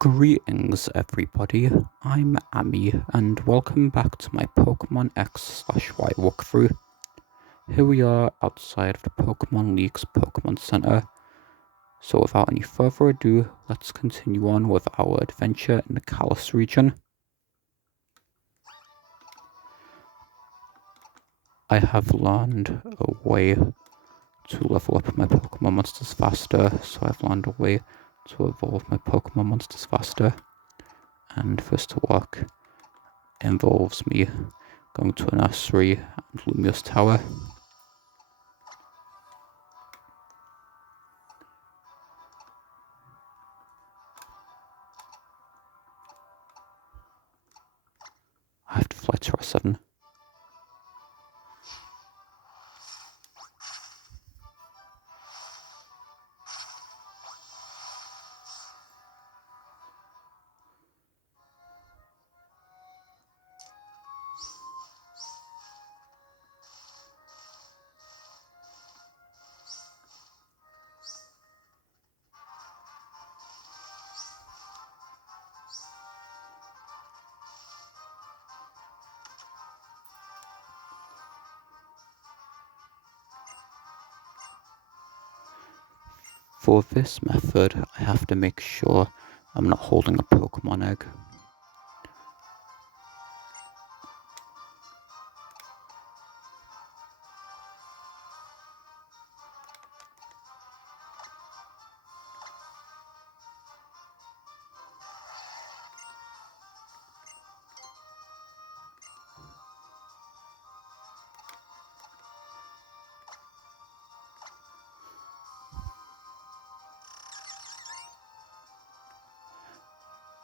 Greetings everybody, I'm Ami and welcome back to my Pokemon X/Y walkthrough. Here we are outside of the Pokemon League's Pokemon Center. So without any further ado, let's continue on with our adventure in the Kalos region. I have learned a way to level up my Pokemon monsters faster, so I've learned a way to evolve my Pokemon monsters faster. And for this to work, involves me going to a nursery and Lumiose Tower. I have to fly to R7. For this method, I have to make sure I'm not holding a Pokemon egg.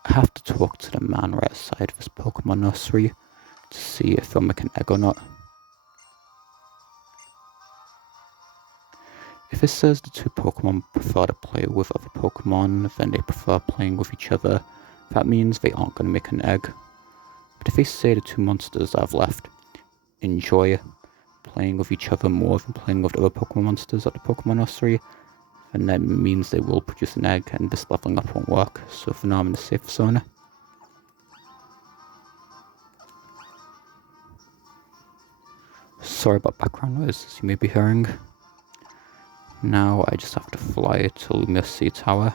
I have to talk to the man right outside of this Pokemon nursery to see if they'll make an egg or not. If it says the two Pokemon prefer to play with other Pokemon, then they prefer playing with each other, that means they aren't going to make an egg. But if they say the two monsters I've left enjoy playing with each other more than playing with other Pokemon monsters at the Pokemon nursery, then that means they will produce an egg and this leveling up won't work, so for now I'm in the safe zone. Sorry about background noises you may be hearing. Now I just have to fly to Lumiose Tower.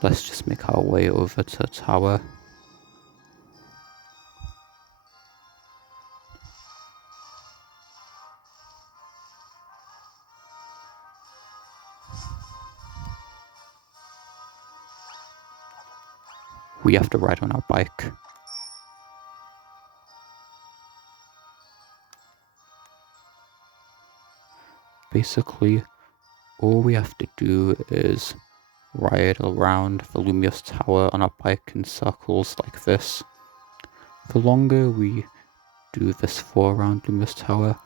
Let's just make our way over to the tower. We have to ride on our bike. Basically, all we have to do is ride around the Lumiose Tower on our bike in circles like this. The longer we do this for around Lumiose Tower,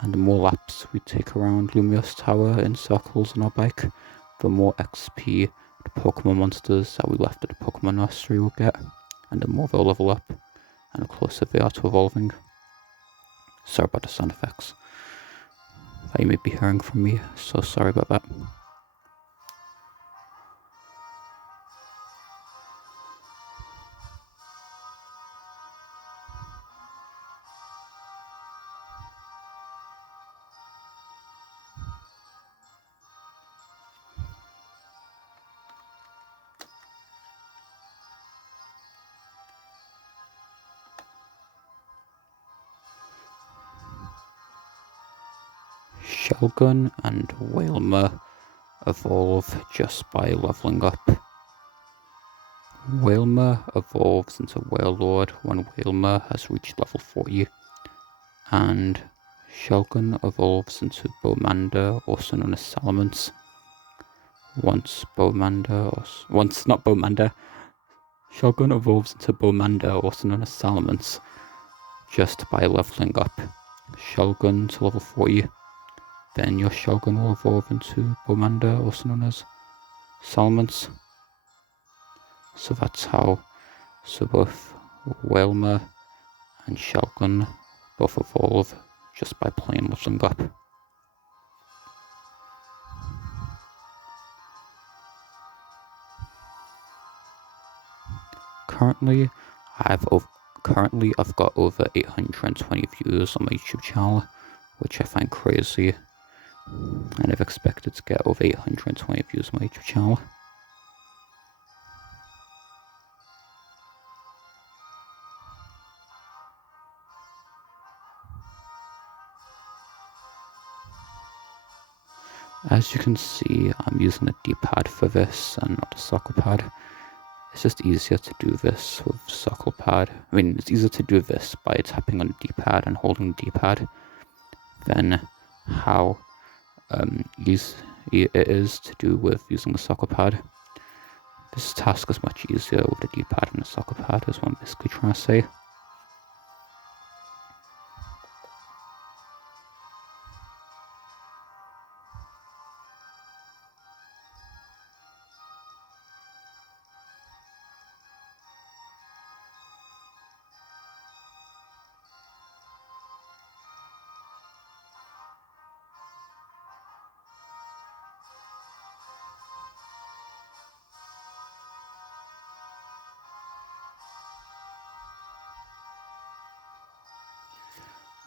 and the more laps we take around Lumiose Tower in circles on our bike, the more XP the Pokemon monsters that we left at the Pokemon Nursery will get, and the more they'll level up, and the closer they are to evolving. Sorry about the sound effects that you may be hearing from me, so sorry about that. Shelgon and Wailmer evolve just by leveling up. Wailmer evolves into Wailord when Wailmer has reached level 40, and Shelgon evolves into Bowmander, also known as Salamence. Shelgon evolves into Bowmander, also known as Salamence, just by leveling up Shelgon to level 40. Then your Shelgon will evolve into Bowmander, also known as Salamence. So that's how, so both Wailmer and Shelgon both evolve just by playing leveling up. Currently, I've got over 820 views on my YouTube channel, which I find crazy. I never expected to get over 820 views on my YouTube channel. As you can see, I'm using a D-pad for this and not a circle pad. It's just easier to do this with circle pad. I mean, it's easier to do this by tapping on the D-pad and holding the D-pad than how easy it is to do with using the circle pad. This task is much easier with the D-pad and the circle pad, is what I'm basically trying to say.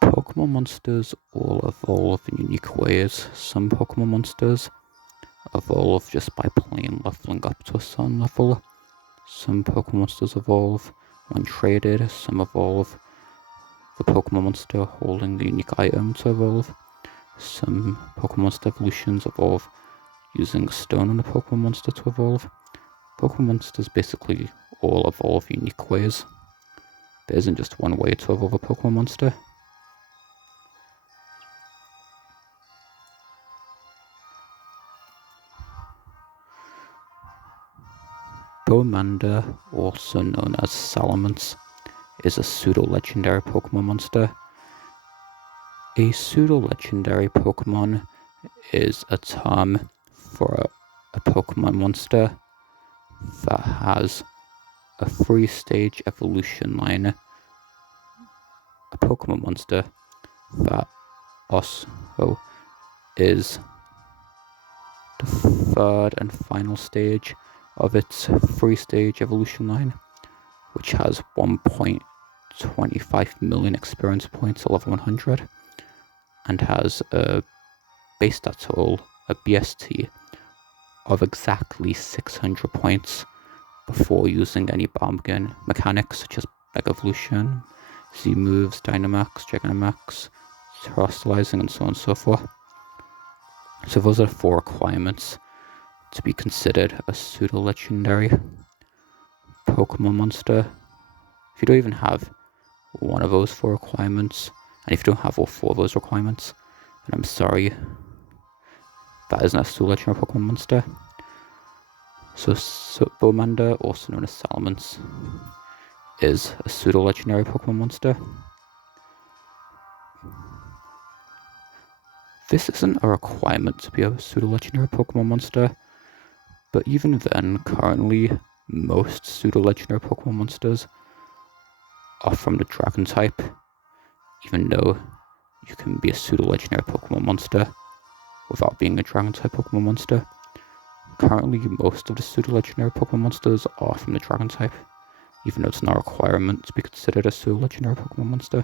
Pokemon monsters all evolve in unique ways. Some Pokemon monsters evolve just by playing leveling up to a certain level. Some Pokemon monsters evolve when traded. Some evolve the Pokemon monster holding a unique item to evolve. Some Pokemon monster evolutions evolve using a stone on a Pokemon monster to evolve. Pokemon monsters basically all evolve unique ways. There isn't just one way to evolve a Pokemon monster. Bowmander, also known as Salamence, is a pseudo-legendary Pokemon monster. A pseudo-legendary Pokemon is a term for a Pokemon monster that has a 3-stage evolution line. A Pokemon monster that also is the 3rd and final stage of its 3-stage evolution line, which has 1.25 million experience points at level 100, and has a base stat total, a BST, of exactly 600 points before using any bargain mechanics such as Mega Evolution, Z-moves, Dynamax, Gigantamax, Terastallizing, and so on and so forth. So those are the 4 requirements to be considered a pseudo-legendary Pokemon monster. If you don't even have one of those 4 requirements, and if you don't have all 4 of those requirements, then I'm sorry, that isn't a pseudo-legendary Pokemon monster. So Bowmander, also known as Salamence, is a pseudo-legendary Pokemon monster. This isn't a requirement to be a pseudo-legendary Pokemon monster, but even then, currently, most pseudo-legendary Pokemon monsters are from the Dragon type, even though you can be a pseudo-legendary Pokemon monster without being a Dragon type Pokemon monster. Currently, most of the pseudo-legendary Pokemon monsters are from the Dragon type, even though it's not a requirement to be considered a pseudo-legendary Pokemon monster.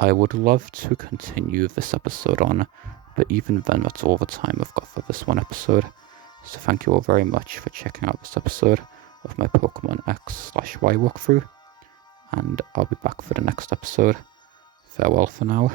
I would love to continue this episode on, but even then that's all the time I've got for this one episode. So thank you all very much for checking out this episode of my Pokemon X/Y walkthrough, and I'll be back for the next episode. Farewell for now.